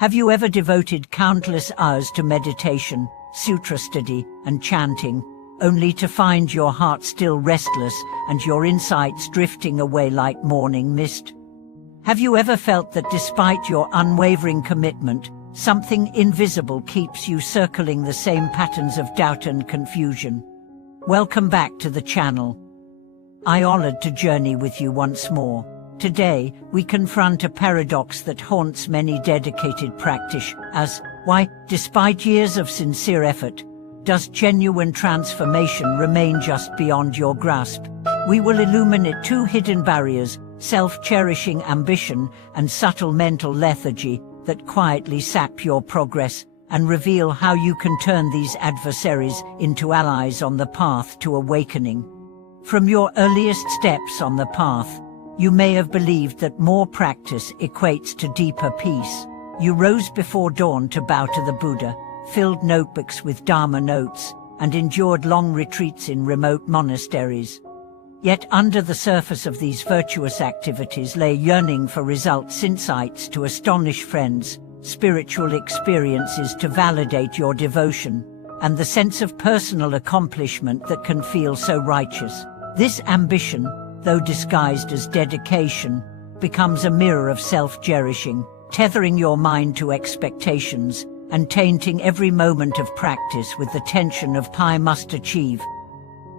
Have you ever devoted countless hours to meditation, sutra study, and chanting, only to find your heart still restless and your insights drifting away like morning mist? Have you ever felt that despite your unwavering commitment, something invisible keeps you circling the same patterns of doubt and confusion? Welcome back to the channel. I'm honored to journey with you once more. Today, we confront a paradox that haunts many dedicated practitioners. Why, despite years of sincere effort, does genuine transformation remain just beyond your grasp? We will illuminate two hidden barriers, self-cherishing ambition and subtle mental lethargy, that quietly sap your progress, and reveal how you can turn these adversaries into allies on the path to awakening. From your earliest steps on the path, you may have believed that more practice equates to deeper peace. You rose before dawn to bow to the Buddha, filled notebooks with Dharma notes, and endured long retreats in remote monasteries. Yet under the surface of these virtuous activities lay yearning for results, insights to astonish friends, spiritual experiences to validate your devotion, and the sense of personal accomplishment that can feel so righteous. This ambition, though disguised as dedication, becomes a mirror of self-cherishing, tethering your mind to expectations, and tainting every moment of practice with the tension of I must achieve.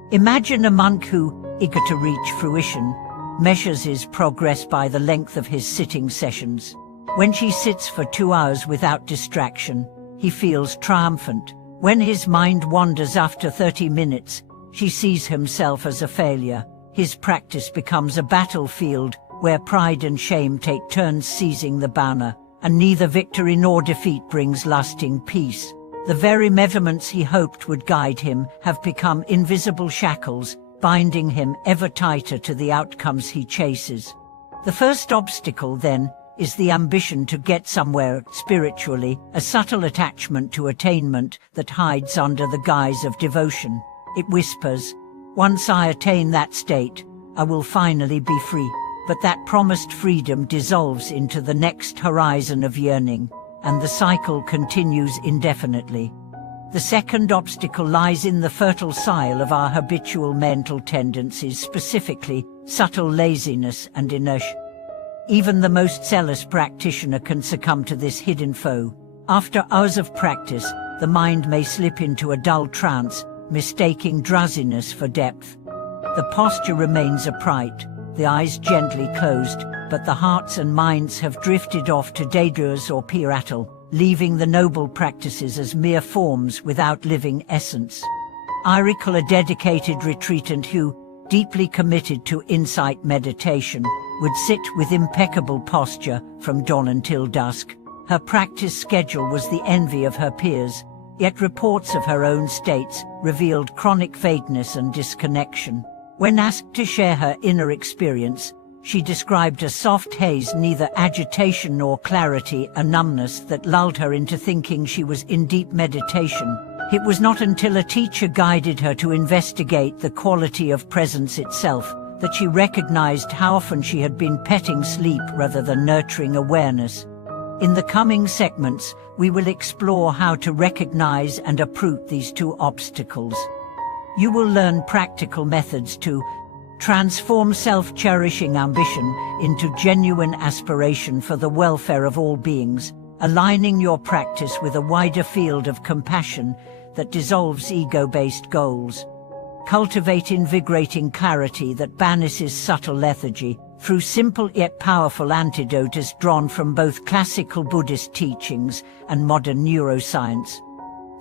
Imagine a monk who, eager to reach fruition, measures his progress by the length of his sitting sessions. When she sits for 2 hours without distraction, he feels triumphant. When his mind wanders after 30 minutes, she sees himself as a failure. His practice becomes a battlefield where pride and shame take turns seizing the banner, and neither victory nor defeat brings lasting peace. The very measurements he hoped would guide him have become invisible shackles, binding him ever tighter to the outcomes he chases. The first obstacle, then, is the ambition to get somewhere spiritually, a subtle attachment to attainment that hides under the guise of devotion. It whispers, "Once I attain that state, I will finally be free." But that promised freedom dissolves into the next horizon of yearning, and the cycle continues indefinitely. The second obstacle lies in the fertile soil of our habitual mental tendencies, specifically subtle laziness and inertia. Even the most zealous practitioner can succumb to this hidden foe. After hours of practice, the mind may slip into a dull trance, mistaking drowsiness for depth. The posture remains upright, the eyes gently closed, but the hearts and minds have drifted off to daydreams or pirattle, leaving the noble practices as mere forms without living essence. I recall a dedicated retreatant who, deeply committed to insight meditation, would sit with impeccable posture from dawn until dusk. Her practice schedule was the envy of her peers, yet reports of her own states revealed chronic vagueness and disconnection. When asked to share her inner experience, she described a soft haze, neither agitation nor clarity, a numbness that lulled her into thinking she was in deep meditation. It was not until a teacher guided her to investigate the quality of presence itself that she recognized how often she had been petting sleep rather than nurturing awareness. In the coming segments, we will explore how to recognize and uproot these two obstacles. You will learn practical methods to transform self-cherishing ambition into genuine aspiration for the welfare of all beings, aligning your practice with a wider field of compassion that dissolves ego-based goals. Cultivate invigorating clarity that banishes subtle lethargy through simple yet powerful antidotes drawn from both classical Buddhist teachings and modern neuroscience.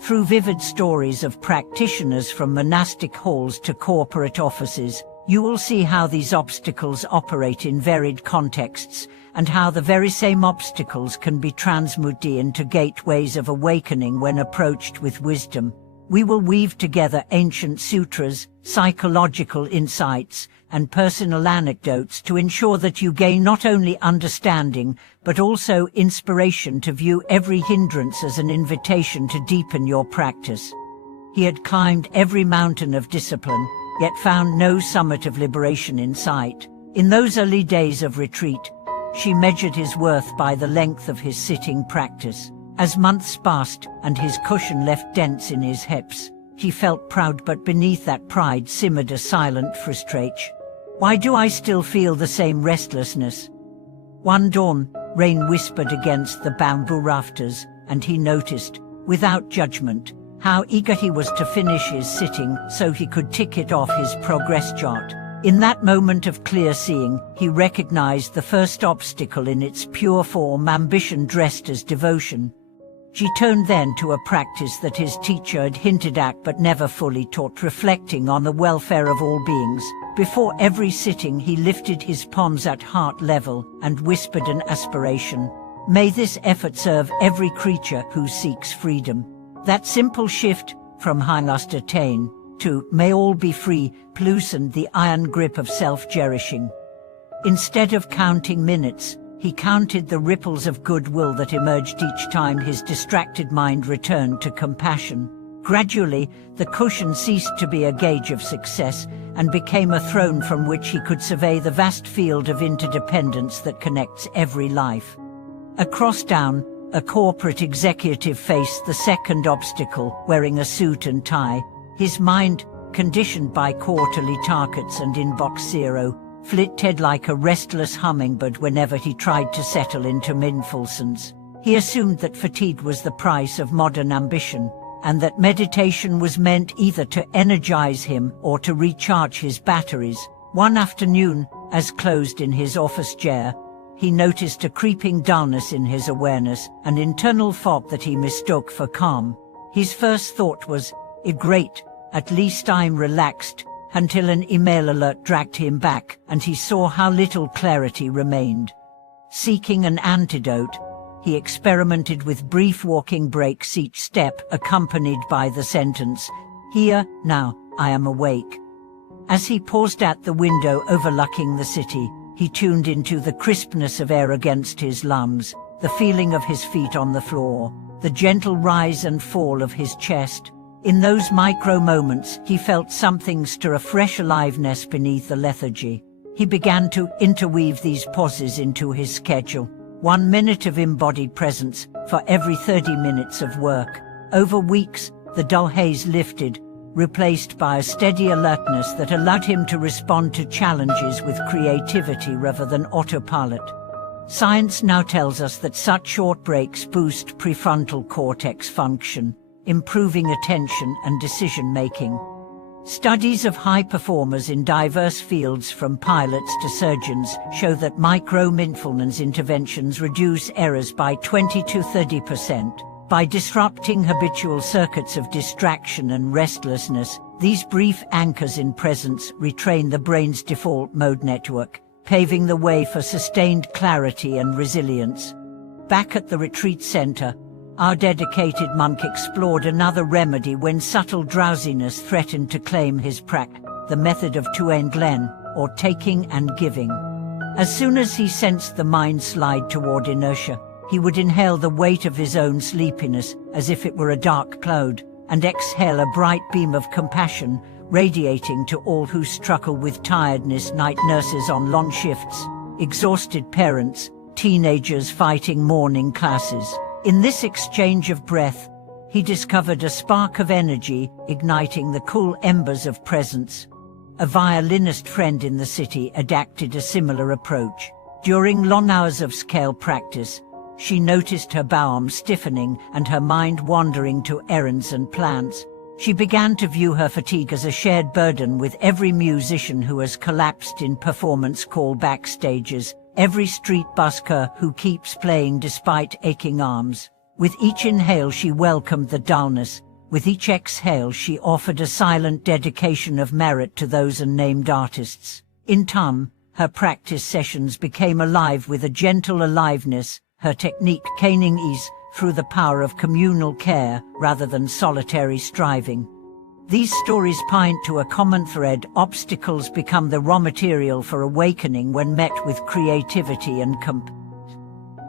Through vivid stories of practitioners from monastic halls to corporate offices, you will see how these obstacles operate in varied contexts, and how the very same obstacles can be transmuted into gateways of awakening when approached with wisdom. We will weave together ancient sutras, psychological insights, and personal anecdotes to ensure that you gain not only understanding, but also inspiration to view every hindrance as an invitation to deepen your practice. He had climbed every mountain of discipline, yet found no summit of liberation in sight. In those early days of retreat, She measured his worth by the length of his sitting practice. As months passed and his cushion left dents in his hips, he felt proud, but beneath that pride simmered a silent frustration. Why do I still feel the same restlessness? One dawn, rain whispered against the bamboo rafters, and he noticed, without judgment, how eager he was to finish his sitting so he could tick it off his progress chart. In that moment of clear seeing, he recognized the first obstacle in its pure form: ambition dressed as devotion. She turned then to a practice that his teacher had hinted at but never fully taught, reflecting on the welfare of all beings. Before every sitting he lifted his palms at heart level and whispered an aspiration: "May this effort serve every creature who seeks freedom." That simple shift, from "I must attain" to "may all be free," loosened the iron grip of self-cherishing. Instead of counting minutes, he counted the ripples of goodwill that emerged each time his distracted mind returned to compassion. Gradually, the cushion ceased to be a gauge of success and became a throne from which he could survey the vast field of interdependence that connects every life. Across town, a corporate executive faced the second obstacle, wearing a suit and tie. His mind, conditioned by quarterly targets and inbox zero, flitted like a restless hummingbird whenever he tried to settle into mindfulness. He assumed that fatigue was the price of modern ambition, and that meditation was meant either to energize him or to recharge his batteries. One afternoon, as closed in his office chair, he noticed a creeping dullness in his awareness, an internal fog that he mistook for calm. His first thought was, "Great, at least I'm relaxed," until an email alert dragged him back, and he saw how little clarity remained. Seeking an antidote, he experimented with brief walking breaks each step, accompanied by the sentence, "Here, now, I am awake." As he paused at the window overlooking the city, he tuned into the crispness of air against his lungs, the feeling of his feet on the floor, the gentle rise and fall of his chest. In those micro moments, he felt something stir, a fresh aliveness beneath the lethargy. He began to interweave these pauses into his schedule. 1 minute of embodied presence for every 30 minutes of work. Over weeks, the dull haze lifted, replaced by a steady alertness that allowed him to respond to challenges with creativity rather than autopilot. Science now tells us that such short breaks boost prefrontal cortex function, improving attention and decision-making. Studies of high performers in diverse fields, from pilots to surgeons, show that micro-mindfulness interventions reduce errors by 20 to 30%. By disrupting habitual circuits of distraction and restlessness, these brief anchors in presence retrain the brain's default mode network, paving the way for sustained clarity and resilience. Back at the retreat center, our dedicated monk explored another remedy when subtle drowsiness threatened to claim his practice, the method of Tuan Glen, or taking and giving. As soon as he sensed the mind slide toward inertia, he would inhale the weight of his own sleepiness as if it were a dark cloud, and exhale a bright beam of compassion, radiating to all who struggle with tiredness: night nurses on long shifts, exhausted parents, teenagers fighting morning classes. In this exchange of breath, he discovered a spark of energy, igniting the cool embers of presence. A violinist friend in the city adapted a similar approach. During long hours of scale practice, she noticed her arms stiffening and her mind wandering to errands and plans. She began to view her fatigue as a shared burden with every musician who has collapsed in performance call backstages, every street busker who keeps playing despite aching arms. With each inhale she welcomed the dullness. With each exhale she offered a silent dedication of merit to those unnamed artists. In time, her practice sessions became alive with a gentle aliveness, her technique gaining ease through the power of communal care rather than solitary striving. These stories point to a common thread: obstacles become the raw material for awakening when met with creativity and compassion.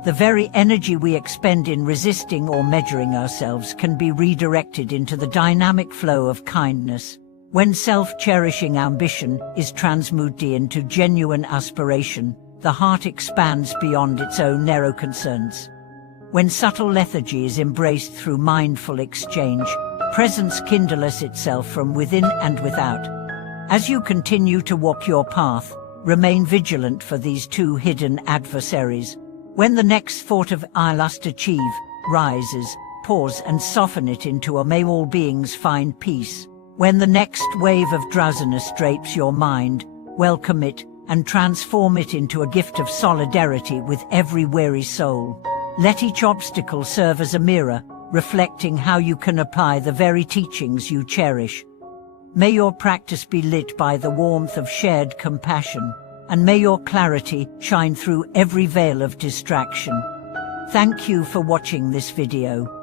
The very energy we expend in resisting or measuring ourselves can be redirected into the dynamic flow of kindness. When self-cherishing ambition is transmuted into genuine aspiration, the heart expands beyond its own narrow concerns. When subtle lethargy is embraced through mindful exchange, presence kindles itself from within and without. As you continue to walk your path, remain vigilant for these two hidden adversaries. When the next thought of "I must achieve" rises, pause and soften it into a "May all beings find peace." When the next wave of drowsiness drapes your mind, welcome it and transform it into a gift of solidarity with every weary soul. Let each obstacle serve as a mirror, reflecting how you can apply the very teachings you cherish. May your practice be lit by the warmth of shared compassion, and may your clarity shine through every veil of distraction. Thank you for watching this video.